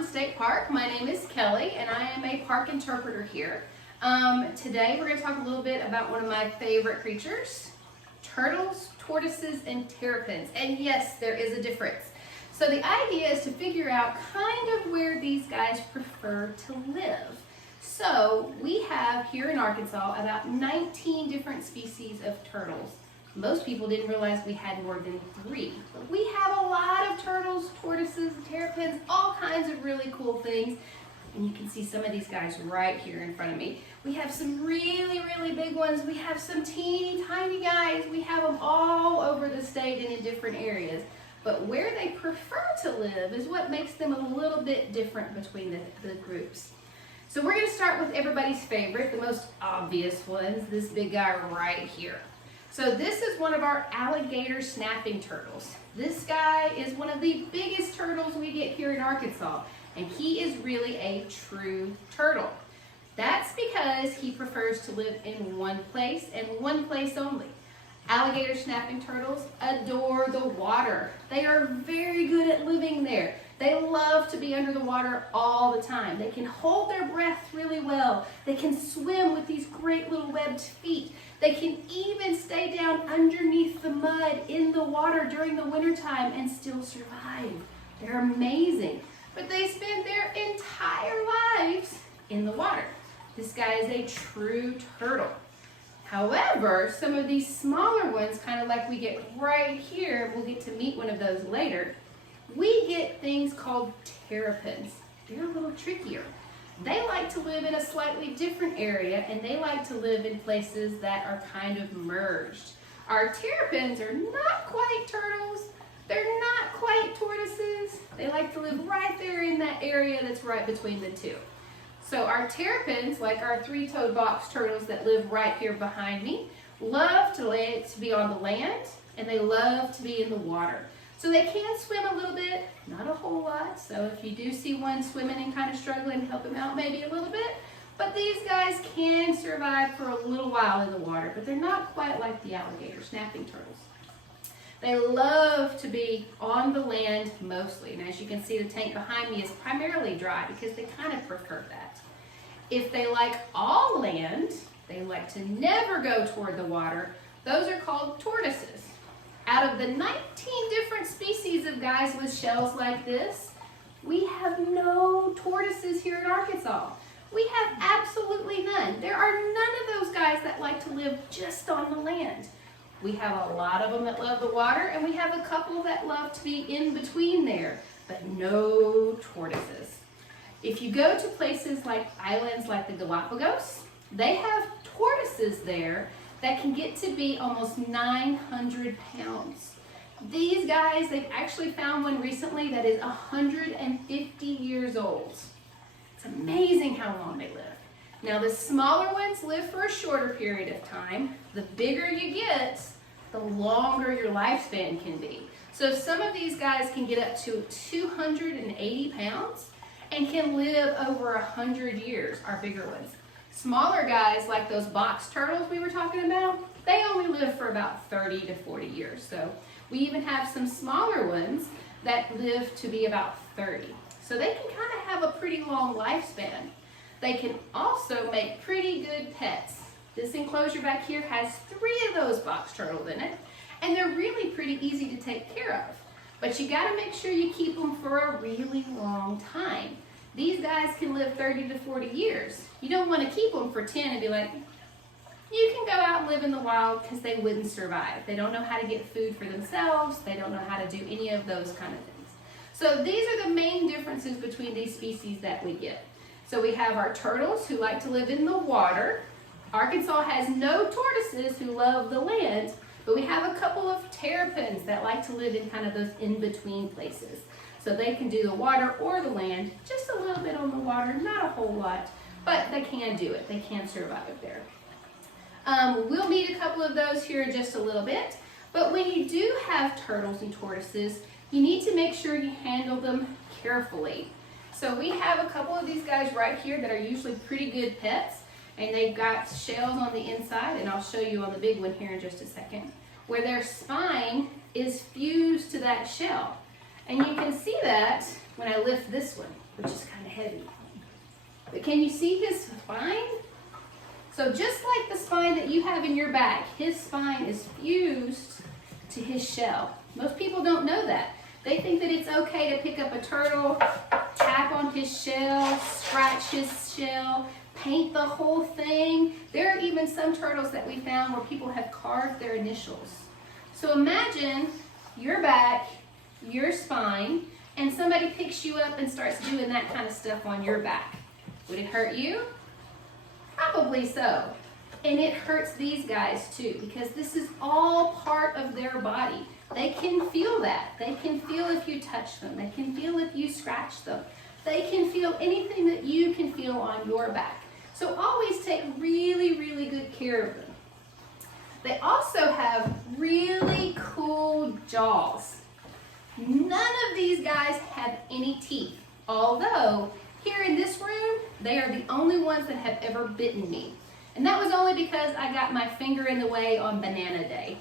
Pinnacle State Park. My name is Kelly and I am a park interpreter here. Today we're going to talk a little bit about one of my favorite creatures, turtles, tortoises, and terrapins. And yes, there is a difference. So the idea is to figure out kind of where these guys prefer to live. So we have here in Arkansas about 19 different species of turtles. Most people didn't realize we had more than 3. But we have a lot of turtles, tortoises, terrapins, all kinds of really cool things. And you can see some of these guys right here in front of me. We have some really, really big ones. We have some teeny tiny guys. We have them all over the state and in different areas. But where they prefer to live is what makes them a little bit different between the groups. So we're going to start with everybody's favorite, the most obvious ones, this big guy right here. So this is one of our alligator snapping turtles. This guy is one of the biggest turtles we get here in Arkansas, and he is really a true turtle. That's because he prefers to live in one place and one place only. Alligator snapping turtles adore the water. They are very good at living there. They love to be under the water all the time. They can hold their breath really well. They can swim with these great little webbed feet. They can even stay down underneath the mud in the water during the wintertime and still survive. They're amazing. But they spend their entire lives in the water. This guy is a true turtle. However, some of these smaller ones, kind of like we get right here, we'll get to meet one of those later, we get things called terrapins. They're a little trickier. They like to live in a slightly different area, and they like to live in places that are kind of merged. Our terrapins are not quite turtles. They're not quite tortoises. They like to live right there in that area that's right between the two. So our terrapins, like our three-toed box turtles that live right here behind me, love to be on the land, and they love to be in the water. So they can swim a little bit, not a whole lot. So if you do see one swimming and kind of struggling, help them out maybe a little bit. But these guys can survive for a little while in the water, but they're not quite like the alligator snapping turtles. They love to be on the land mostly. And as you can see, the tank behind me is primarily dry because they kind of prefer that. If they like all land, they like to never go toward the water, those are called tortoises. Out of the 19 different species of guys with shells like this, we have no tortoises here in Arkansas. We have absolutely none. There are none of those guys that like to live just on the land. We have a lot of them that love the water, and we have a couple that love to be in between there, but no tortoises. If you go to places like islands like the Galapagos, they have tortoises there that can get to be almost 900 pounds. These guys, they've actually found one recently that is 150 years old. It's amazing how long they live. Now the smaller ones live for a shorter period of time. The bigger you get, the longer your lifespan can be. So some of these guys can get up to 280 pounds and can live over 100 years, our bigger ones. Smaller guys, like those box turtles we were talking about, they only live for about 30 to 40 years. So we even have some smaller ones that live to be about 30. So they can kind of have a pretty long lifespan. They can also make pretty good pets. This enclosure back here has 3 of those box turtles in it, and they're really pretty easy to take care of. But you gotta make sure you keep them for a really long time. These guys can live 30 to 40 years. You don't want to keep them for 10 and be like, you can go out and live in the wild, because they wouldn't survive. They don't know how to get food for themselves. They don't know how to do any of those kind of things. So these are the main differences between these species that we get. So we have our turtles who like to live in the water. Arkansas has no tortoises who love the land, but we have a couple of terrapins that like to live in kind of those in-between places. So they can do the water or the land, just a little bit on the water, not a whole lot, but they can do it. They can survive there. We'll meet a couple of those here in just a little bit, but when you do have turtles and tortoises, you need to make sure you handle them carefully. So we have a couple of these guys right here that are usually pretty good pets, and they've got shells on the inside, and I'll show you on the big one here in just a second, where their spine is fused to that shell. And you can see that when I lift this one. which is kind of heavy. But can you see his spine? So just like the spine that you have in your back, his spine is fused to his shell. Most people don't know that. They think that it's okay to pick up a turtle, tap on his shell, scratch his shell, paint the whole thing. There are even some turtles that we found where people have carved their initials. So imagine your back, your spine, and somebody picks you up and starts doing that kind of stuff on your back. Would it hurt you? Probably so. And it hurts these guys too, because this is all part of their body. They can feel that. They can feel if you touch them. They can feel if you scratch them. They can feel anything that you can feel on your back. So always take really, really good care of them. They also have really cool jaws. None of these guys have any teeth, although here in this room, they are the only ones that have ever bitten me. And that was only because I got my finger in the way on banana day.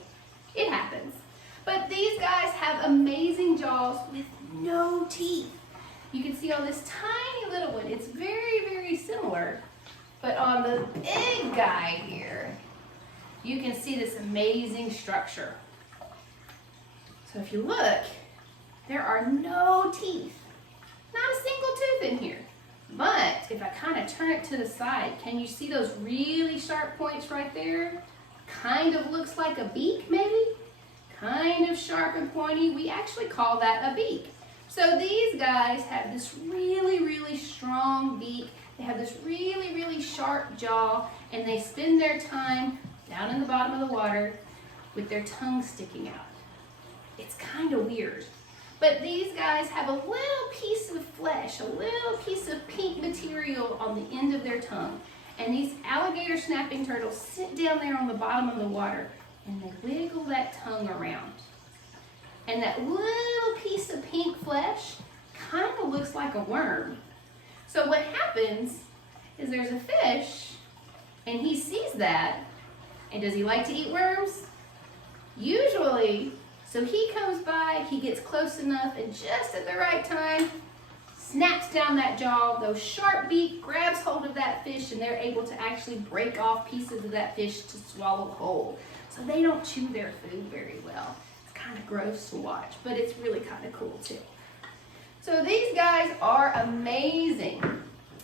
It happens. But these guys have amazing jaws with no teeth. You can see on this tiny little one, it's very, very similar. But on the big guy here, you can see this amazing structure. So if you look, there are no teeth. Not a single tooth in here. But if I kind of turn it to the side, can you see those really sharp points right there? Kind of looks like a beak maybe? Kind of sharp and pointy. We actually call that a beak. So these guys have this really, really strong beak. They have this really, really sharp jaw, and they spend their time down in the bottom of the water with their tongue sticking out. It's kind of weird. But these guys have a little piece of flesh, a little piece of pink material on the end of their tongue. And these alligator snapping turtles sit down there on the bottom of the water and they wiggle that tongue around. And that little piece of pink flesh kind of looks like a worm. So what happens is there's a fish and he sees that. And does he like to eat worms? Usually. So he comes by, he gets close enough, and just at the right time, snaps down that jaw, those sharp beak grabs hold of that fish, and they're able to actually break off pieces of that fish to swallow whole. So they don't chew their food very well. It's kind of gross to watch, but it's really kind of cool too. So these guys are amazing.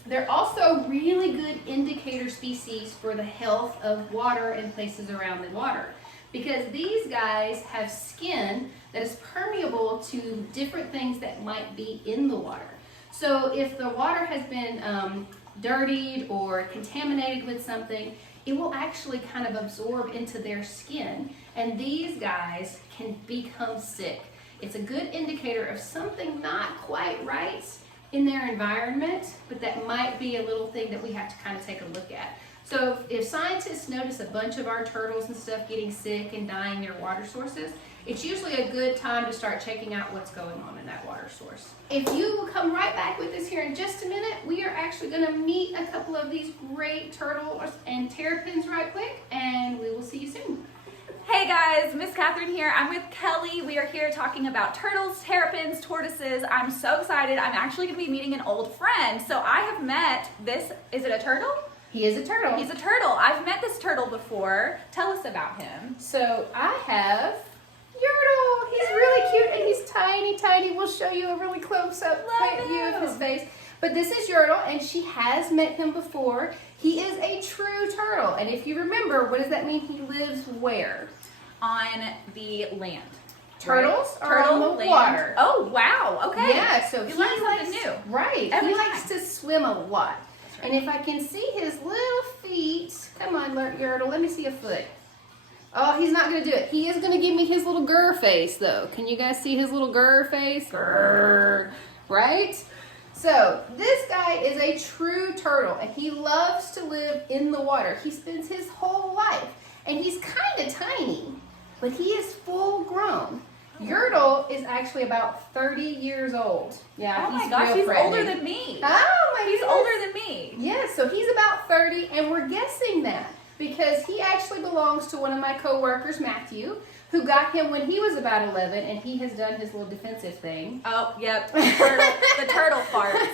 They're also really good indicator species for the health of water and places around the water. Because these guys have skin that is permeable to different things that might be in the water. So if the water has been dirtied or contaminated with something, it will actually kind of absorb into their skin, and these guys can become sick. It's a good indicator of something not quite right in their environment, but that might be a little thing that we have to kind of take a look at. So if scientists notice a bunch of our turtles and stuff getting sick and dying near water sources, it's usually a good time to start checking out what's going on in that water source. If you will come right back with us here in just a minute, we are actually going to meet a couple of these great turtles and terrapins right quick, and we will see you soon. Hey guys, Miss Catherine here. I'm with Kelly. We are here talking about turtles, terrapins, tortoises. I'm so excited. I'm actually going to be meeting an old friend. So I have met this, is it a turtle? He is a turtle. He's a turtle. I've met this turtle before. Tell us about him. So I have Yurtle. He's really cute and he's tiny, tiny. We'll show you a really close-up view of his face. But this is Yurtle, and she has met him before. He is a true turtle. And if you remember, what does that mean? He lives where? On the land. Turtles are on the water. Oh, wow. Okay. Yeah, so he learns something likes, new. Right. Every He time. likes to swim a lot. And if I can see his little feet, come on, Yurtle, let me see a foot. Oh, he's not going to do it. He is going to give me his little grr face, though. Can you guys see his little grr face? Grr, right? So, this guy is a true turtle, and he loves to live in the water. He spends his whole life, and he's kind of tiny, but he is full grown. Yurtle is actually about 30 years old. Yeah, oh my gosh, he's older than me. Oh my He's goodness. older than me. Yeah, so he's about 30, and we're guessing that because he actually belongs to one of my co-workers, Matthew, who got him when he was about 11, and he has done his little defensive thing. Oh, yep, the turtle farts.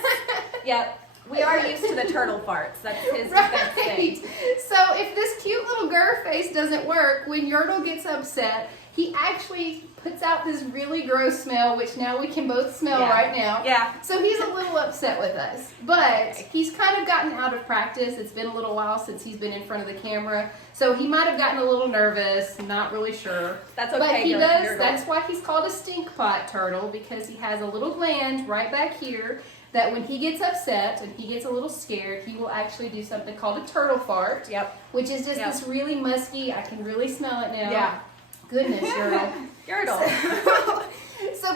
Yep. We are used to the turtle farts. That's his defense thing. So if this cute little grr face doesn't work, when Yurtle gets upset, he actually puts out this really gross smell, which now we can both smell right now. Yeah. So he's a little upset with us. But he's kind of gotten out of practice. It's been a little while since he's been in front of the camera. So he might have gotten a little nervous. Not really sure. That's okay. But he does. Yurtle. That's why he's called a stink pot turtle, because he has a little gland right back here that when he gets upset and he gets a little scared, he will actually do something called a turtle fart. Yep. Which is just this really musky, I can really smell it now. Yeah. Goodness, Yurtle. Yurtle.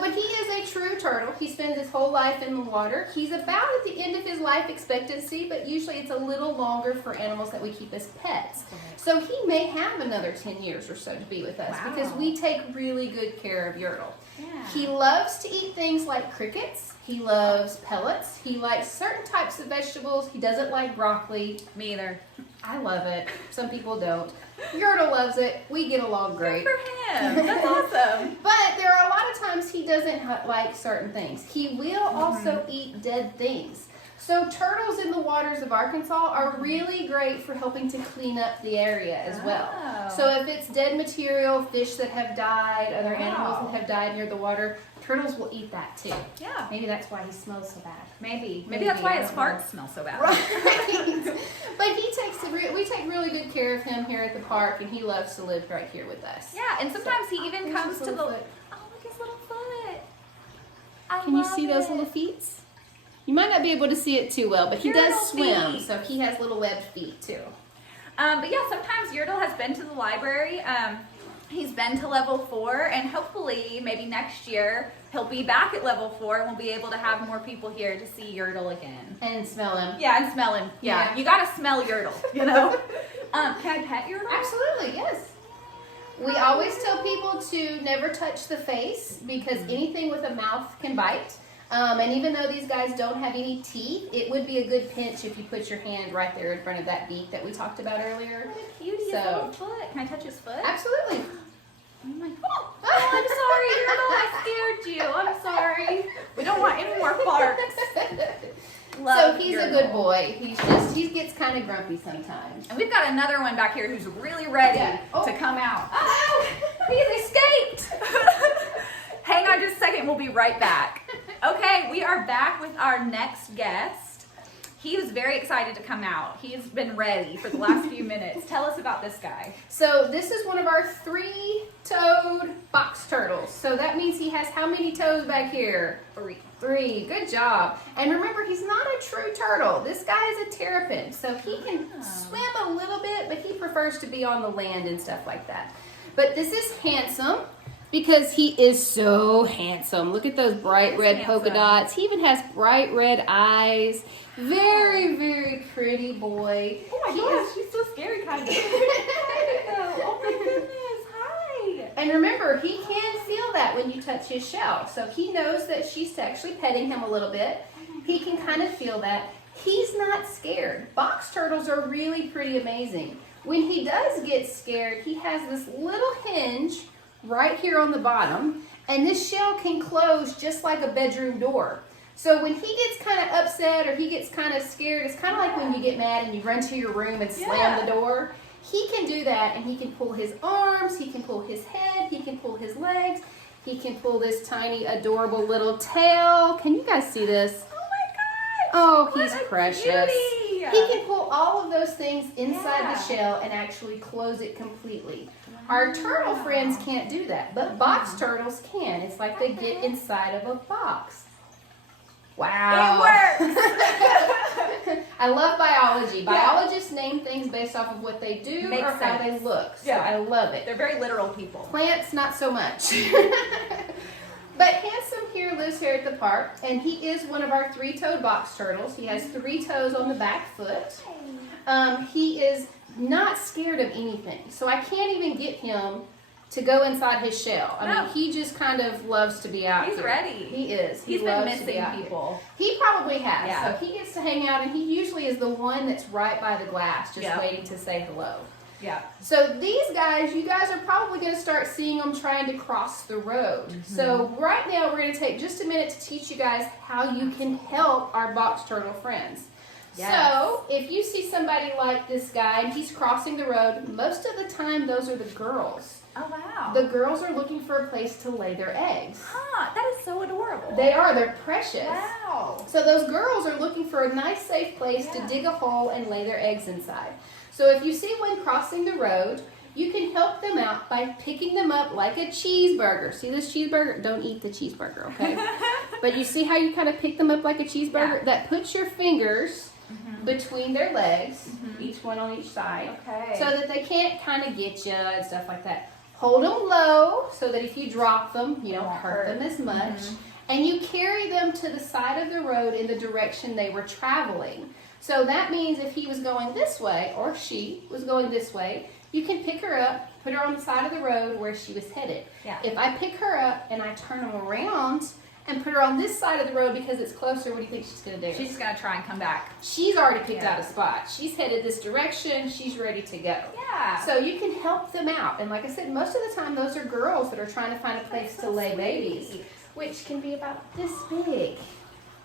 But he is a true turtle. He spends his whole life in the water. He's about at the end of his life expectancy, but usually it's a little longer for animals that we keep as pets. So he may have another 10 years or so to be with us because we take really good care of Yurtle. Yeah. He loves to eat things like crickets. He loves pellets. He likes certain types of vegetables. He doesn't like broccoli. Me either. I love it. Some people don't. Yurtle loves it. We get along great. Good for him. That's awesome. But there are a lot of times he doesn't like certain things. He will also eat dead things. So turtles in the waters of Arkansas are really great for helping to clean up the area as well. So if it's dead material, fish that have died, other animals that have died near the water, turtles will eat that too. Yeah. Maybe that's why he smells so bad. Maybe that's why his farts smell so bad. Right. But we take really good care of him here at the park, and he loves to live right here with us. Yeah, and sometimes he even comes to the... Foot. Oh, look his little foot. Can you see those little feet? You might not be able to see it too well, but he does swim, feet. so he has little webbed feet too. But yeah, sometimes Yurtle has been to the library. He's been to level 4, and hopefully maybe next year he'll be back at level 4 and we'll be able to have more people here to see Yurtle again. And smell him. Yeah, and smell him. Yeah. You gotta smell Yurtle, you know? Can I pet Yurtle? Absolutely, yes. We always tell people to never touch the face because anything with a mouth can bite. And even though these guys don't have any teeth, it would be a good pinch if you put your hand right there in front of that beak that we talked about earlier. What a cutie, his little foot. Can I touch his foot? Absolutely. Oh my God. Oh, I'm sorry, Yurtle. I scared you. I'm sorry. We don't want any more farts. So he's a good boy. He gets kind of grumpy sometimes. And we've got another one back here who's really ready to come out. Oh, he's escaped. Hang on just a second. We'll be right back. Okay, we are back with our next guest. He was very excited to come out. He's been ready for the last few minutes. Tell us about this guy. So this is one of our 3-toed box turtles. So that means he has how many toes back here? 3. Good job. And remember, he's not a true turtle. This guy is a terrapin. So he can swim a little bit, but he prefers to be on the land and stuff like that. But this is Handsome. Because he is so handsome. Look at those bright red polka dots. He even has bright red eyes. Very, very pretty boy. Oh my gosh, she's so scary kind of. Oh my goodness, hi. And remember, he can feel that when you touch his shell. So he knows that she's actually petting him a little bit. He can kind of feel that. He's not scared. Box turtles are really pretty amazing. When he does get scared, he has this little hinge right here on the bottom, and this shell can close just like a bedroom door. So when he gets kind of upset or he gets kind of scared, it's kind of like when you get mad and you run to your room and slam the door. He can do that, and he can pull his arms, he can pull his head, he can pull his legs, he can pull this tiny adorable little tail. Can you guys see this? Oh my gosh! Oh, he's precious. Cutie. He can pull all of those things inside the shell and actually close it completely. Our turtle friends can't do that, but box turtles can. It's like they get inside of a box. Wow. It works. I love biology. Biologists name things based off of what they do or how they look. So I love it. They're very literal people. Plants, not so much. But Handsome here lives here at the park, and he is one of our 3-toed box turtles. He has 3 toes on the back foot. He is not scared of anything. So I can't even get him to go inside his shell. I mean, he just kind of loves to be out here. He's ready. He is. He's been missing people. He probably has. Yeah. So he gets to hang out, and he usually is the one that's right by the glass, just waiting to say hello. Yeah. So these guys, you guys are probably going to start seeing them trying to cross the road. So right now we're going to take just a minute to teach you guys how you can help our box turtle friends. Yes. So if you see somebody like this guy and he's crossing the road, most of the time those are the girls. Oh, wow. The girls are looking for a place to lay their eggs. Huh, that is so adorable. They are. They're precious. Wow. So those girls are looking for a nice, safe place to dig a hole and lay their eggs inside. So if you see one crossing the road, you can help them out by picking them up like a cheeseburger. See this cheeseburger? Don't eat the cheeseburger, okay? But you see how you kind of pick them up like a cheeseburger? That puts your fingers between their legs, each one on each side, so that they can't kind of get you and stuff like that. Hold them low so that if you drop them, you don't hurt them as much. And you carry them to the side of the road in the direction they were traveling. So that means if he was going this way, or she was going this way, you can pick her up, put her on the side of the road where she was headed. If I pick her up and I turn them around and put her on this side of the road because it's closer, what do you think she's going to do? She's just going to try and come back. She's already picked out a spot. She's headed this direction. She's ready to go. Yeah. So you can help them out. And like I said, most of the time those are girls that are trying to find a place to lay babies, which can be about this big.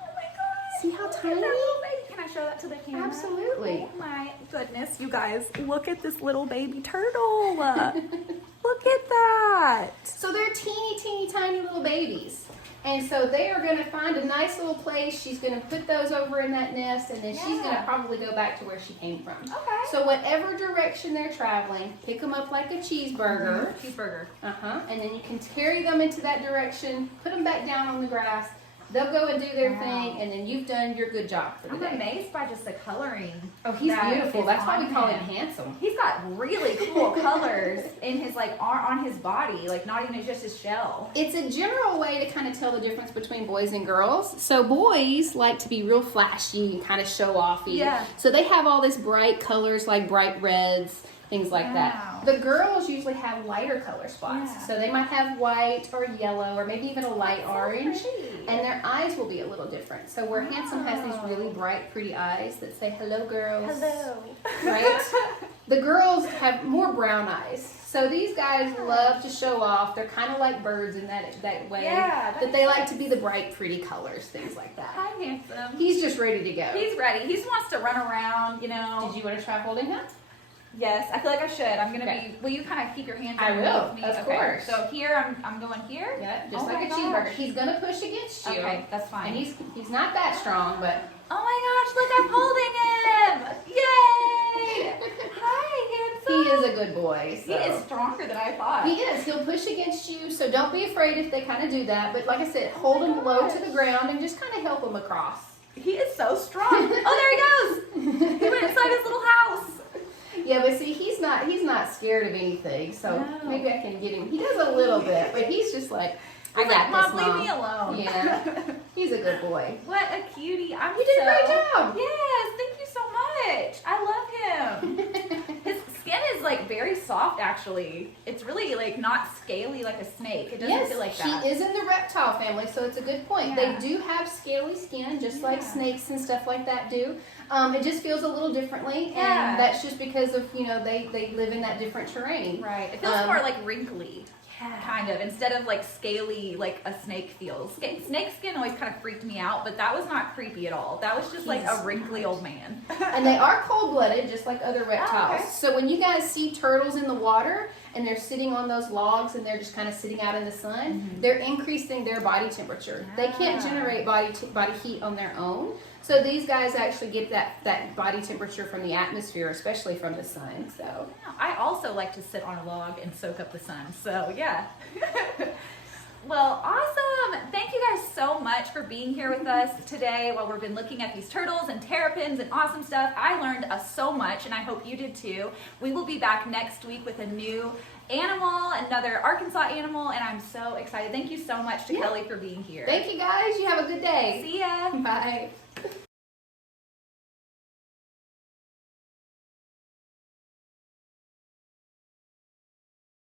Oh my gosh. See how tiny? That little baby. Can I show that to the camera? Absolutely. Oh my goodness, you guys. Look at this little baby turtle. Look at that. So they're teeny, teeny, tiny little babies. And so they are going to find a nice little place. She's going to put those over in that nest, and then she's going to probably go back to where she came from. Okay. So whatever direction they're traveling, pick them up like a cheeseburger. Cheeseburger. And then you can carry them into that direction, put them back down on the grass. They'll go and do their thing, and then you've done your good job for the day. I'm amazed by just the coloring. Oh, he's beautiful. That's why we call him handsome. He's got really cool colors in his on his body, like not even just his shell. It's a general way to kind of tell the difference between boys and girls. So boys like to be real flashy and kind of show offy. Yeah. So they have all this bright colors like bright reds, things like that. The girls usually have lighter color spots. So they might have white or yellow or maybe even a light orange. And their eyes will be a little different. So where Handsome has these really bright, pretty eyes that say, hello, girls. Hello. Right? The girls have more brown eyes. So these guys love to show off. They're kind of like birds in that way. Yeah, that they like to be the bright, pretty colors, things like that. Hi, Handsome. He's just ready to go. He's ready. He just wants to run around, you know. Did you want to try holding him? Yes, I feel like I should. I'm gonna be. Will you kind of keep your hands I will, me? of course. So here, I'm going here. Yeah, just like a cheeseburger. He's gonna push against you. Okay, that's fine. And he's not that strong, but. Oh my gosh! Look, I'm holding him! Yay! Hi, Handsome. He is a good boy. So. He is stronger than I thought. He is. He'll push against you, so don't be afraid if they kind of do that. But like I said, hold him low to the ground and just kind of help him across. He is so strong. Oh, there he goes! He went inside his little house. Yeah, but see, he's not scared of anything, so maybe I can get him. He does a little bit, but he's just like, I got this, Mom, leave me alone. Yeah, he's a good boy. What a cutie. You did a great job. Yes, thank you so much. I love him. His skin is like very soft, actually. It's really like not scaly like a snake. It doesn't feel like that. He is in the reptile family, so it's a good point. Yeah. They do have scaly skin, just like snakes and stuff like that do. It just feels a little differently, and that's just because of, you know, they live in that different terrain. Right. It feels more like wrinkly. Kind of, instead of like scaly like a snake feels. Snake skin always kind of freaked me out, but that was not creepy at all. That was just like a wrinkly old man. And they are cold-blooded, just like other reptiles. So when you guys see turtles in the water and they're sitting on those logs and they're just kind of sitting out in the sun, they're increasing their body temperature. They can't generate body heat on their own. So these guys actually get that body temperature from the atmosphere, especially from the sun. So I also like to sit on a log and soak up the sun. So yeah. Well, awesome. Thank you guys so much for being here with us today while we've been looking at these turtles and terrapins and awesome stuff. I learned so much, and I hope you did too. We will be back next week with a new animal, another Arkansas animal, and I'm so excited. Thank you so much to Kelly for being here. Thank you guys. You have a good day. See ya. Bye.